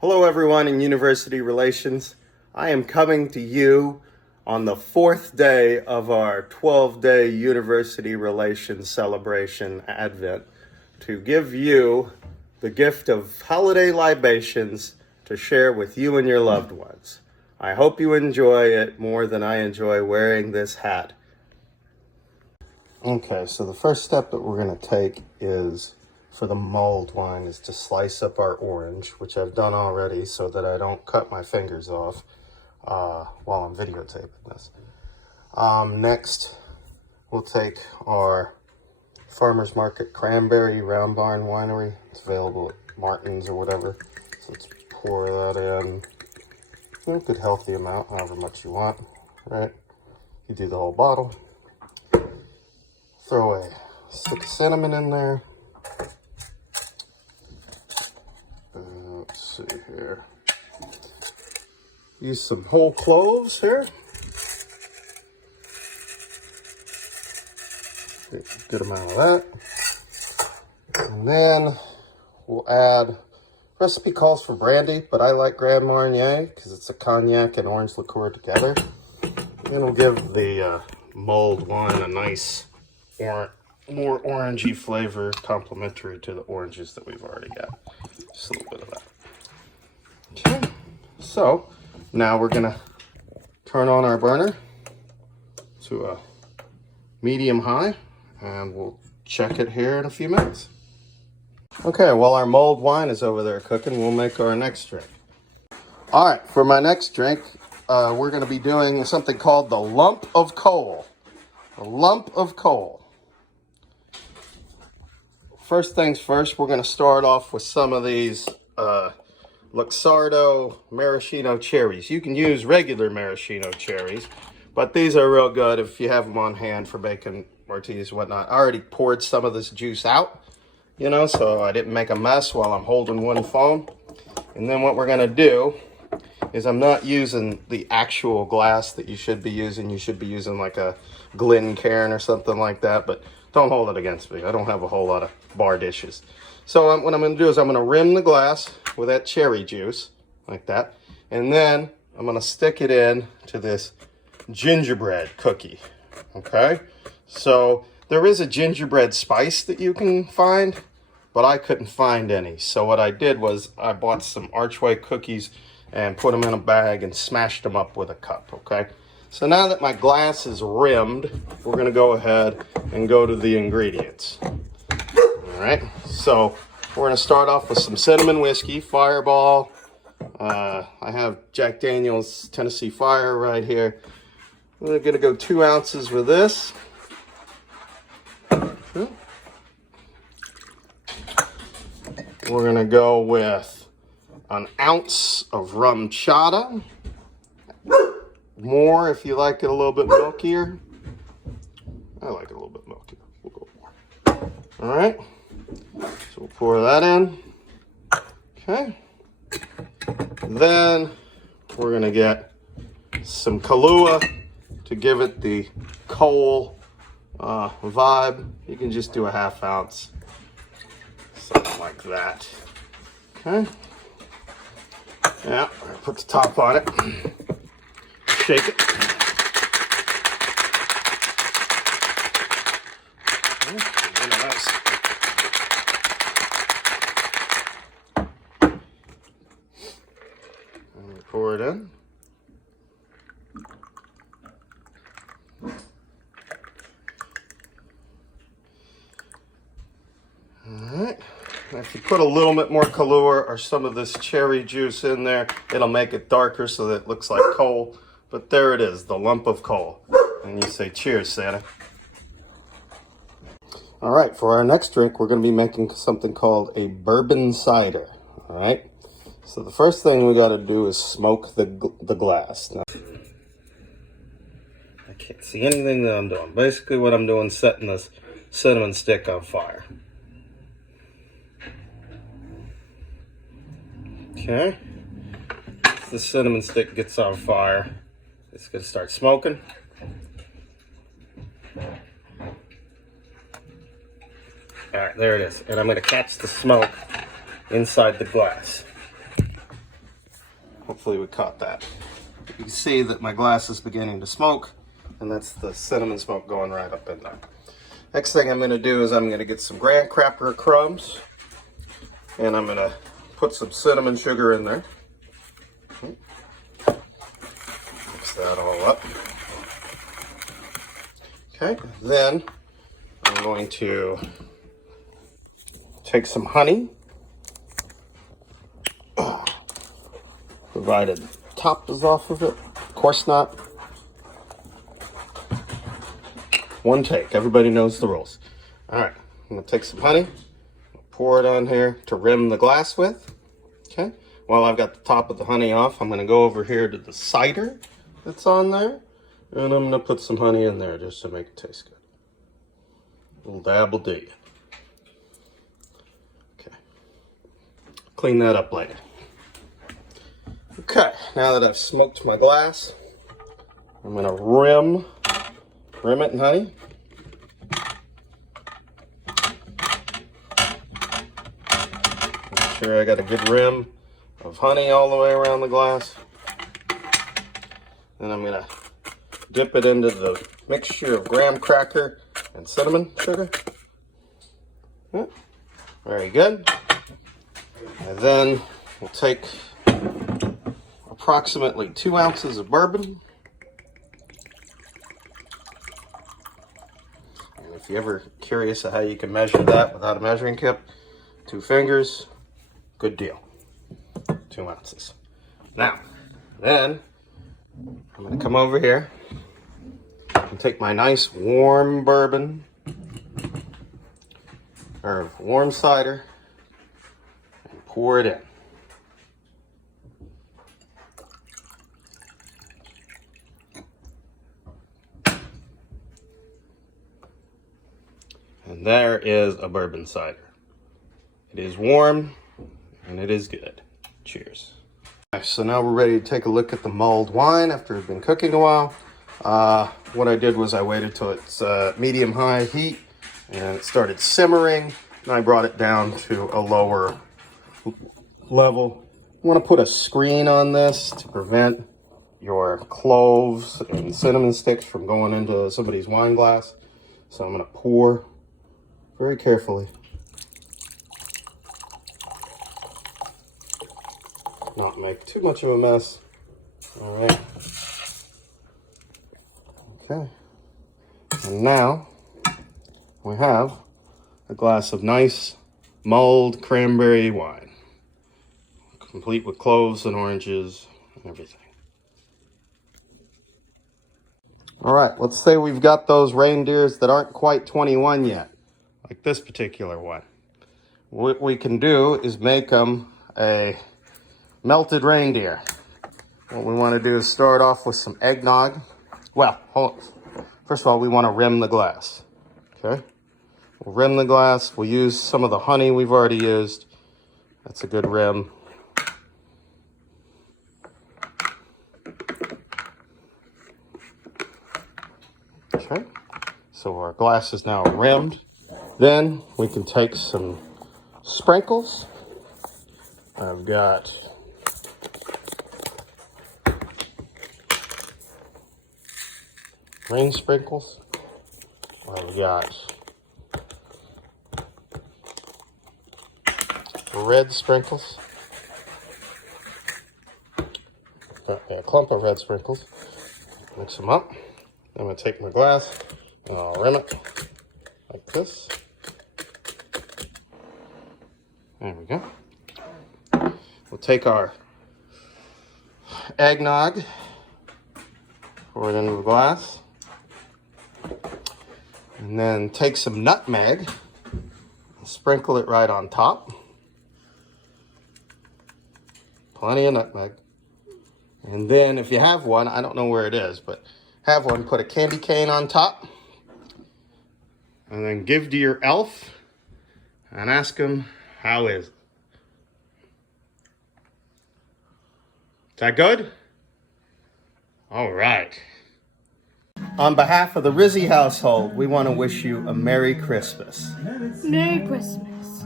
Hello everyone in University Relations. I am coming to you on the 4th day of our 12-day University Relations celebration Advent to give you the gift of holiday libations to share with you and your loved ones. I hope you enjoy it more than I enjoy wearing this hat. Okay, so the first step that we're going to take is for the mulled wine is to slice up our orange, which I've done already so that I don't cut my fingers off while I'm videotaping this. Next, we'll take our Farmer's Market Cranberry Round Barn Winery. It's available at Martin's or whatever. So let's pour that in. A good healthy amount, however much you want, right? You do the whole bottle. Throw a stick of cinnamon in there. Let's see here. Use some whole cloves here. Good amount of that. And then we'll add, recipe calls for brandy, but I like Grand Marnier because it's a cognac and orange liqueur together. And it'll give the mulled wine a nice, more orangey flavor, complementary to the oranges that we've already got. Just a little bit of that. Okay, so now we're gonna turn on our burner to a medium high and we'll check it here in a few minutes. Okay, while our mulled wine is over there cooking, we'll make our next drink. All right, for my next drink, we're gonna be doing something called the lump of coal. A lump of coal. First things first, we're gonna start off with some of these Luxardo maraschino cherries. You can use regular maraschino cherries, but these are real good if you have them on hand for making martinis and whatnot. I already poured some of this juice out, you know, so I didn't make a mess while I'm holding one phone. And then what we're gonna do is I'm not using the actual glass that you should be using. You should be using like a Glencairn or something like that, but don't hold it against me. I don't have a whole lot of bar dishes. So what I'm going to do is I'm going to rim the glass with that cherry juice, like that. And then I'm going to stick it in to this gingerbread cookie, okay? So there is a gingerbread spice that you can find, but I couldn't find any. So what I did was I bought some Archway cookies and put them in a bag and smashed them up with a cup, okay? So now that my glass is rimmed, we're going to go ahead and go to the ingredients. All right, so we're going to start off with some cinnamon whiskey, Fireball. I have Jack Daniel's Tennessee Fire right here. We're going to go 2 ounces with this. We're going to go with an ounce of rum chata. More if you like it a little bit milkier. I like it a little bit milkier. We'll go more. All right. So we'll pour that in. Okay. Then we're going to get some Kahlua to give it the coal vibe. You can just do a 1/2 ounce. Something like that. Okay. Yeah, put the top on it. Shake it. Pour it in. Alright. If you put a little bit more Kahlua or some of this cherry juice in there, it'll make it darker so that it looks like coal. But there it is, the lump of coal. And you say, cheers, Santa. Alright, for our next drink, we're going to be making something called a bourbon cider. Alright? So the first thing we got to do is smoke the glass. Now, I can't see anything that I'm doing. Basically what I'm doing is setting this cinnamon stick on fire. Okay. If the cinnamon stick gets on fire, it's going to start smoking. Alright, there it is. And I'm going to catch the smoke inside the glass. hopefully we caught that. You can see that my glass is beginning to smoke, and that's the cinnamon smoke going right up in there. Next thing I'm going to do is I'm going to get some graham cracker crumbs, and I'm going to put some cinnamon sugar in there. Mix that all up. Okay, then I'm going to take some honey, provided the top is off of it. Of course not. One take. Everybody knows the rules. All right, I'm going to take some honey, pour it on here to rim the glass with. Okay, while I've got the top of the honey off, I'm going to go over here to the cider that's on there, and I'm going to put some honey in there just to make it taste good. A little dabble D. Okay, clean that up later. Okay, now that I've smoked my glass, I'm going to rim it in honey. Make sure I got a good rim of honey all the way around the glass. Then I'm going to dip it into the mixture of graham cracker and cinnamon sugar. Very good. And then we'll take approximately 2 ounces of bourbon. And if you're ever curious of how you can measure that without a measuring cup, 2 fingers, good deal. 2 ounces. Now, then I'm going to come over here and take my nice warm bourbon, or warm cider, and pour it in. And there is a bourbon cider. It is warm and it is good. Cheers. Right, so now we're ready to take a look at the mulled wine after it's been cooking a while. What I did was I waited till it's medium-high heat and it started simmering, and I brought it down to a lower level. You want to put a screen on this to prevent your cloves and cinnamon sticks from going into somebody's wine glass. So I'm going to pour very carefully. Not make too much of a mess. All right. Okay. And now we have a glass of nice mulled cranberry wine, complete with cloves and oranges and everything. All right, let's say we've got those reindeers that aren't quite 21 yet, like this particular one. What we can do is make them a melted reindeer. What we want to do is start off with some eggnog. Well, first of all, we want to rim the glass. Okay? We'll rim the glass. We'll use some of the honey we've already used. That's a good rim. Okay, so our glass is now rimmed. Then we can take some sprinkles. I've got rain sprinkles. I've got red sprinkles. Got a clump of red sprinkles. Mix them up. I'm going to take my glass and I'll rim it like this. There we go. We'll take our eggnog, pour it into the glass, and then take some nutmeg and sprinkle it right on top. Plenty of nutmeg. And then if you have one, I don't know where it is, but have one, put a candy cane on top, and then give to your elf and ask him, how is it? Is that good? All right. On behalf of the Rizzi household, we want to wish you a Merry Christmas. Merry Christmas.